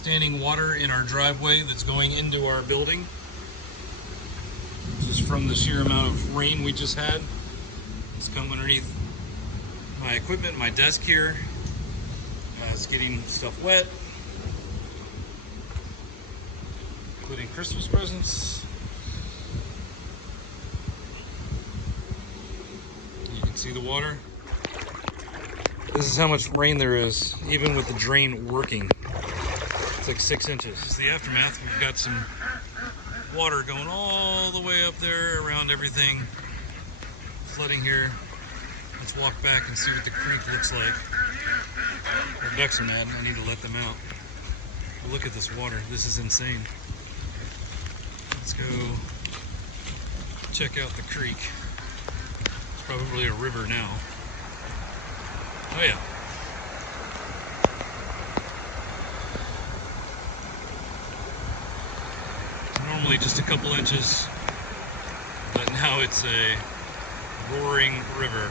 standing water in our driveway that's going into our building. Just from the sheer amount of rain we just had. It's come underneath my equipment, my desk here. It's getting stuff wet, including Christmas presents. You can see the water. This is how much rain there is, even with the drain working. It's like 6 inches. This is the aftermath. We've got some water going all the way up there around everything. Flooding here. Let's walk back and see what the creek looks like. The ducks are mad. I need to let them out. But look at this water. This is insane. Let's go check out the creek. It's probably a river now. Oh yeah. Normally just a couple inches, but now it's a roaring river.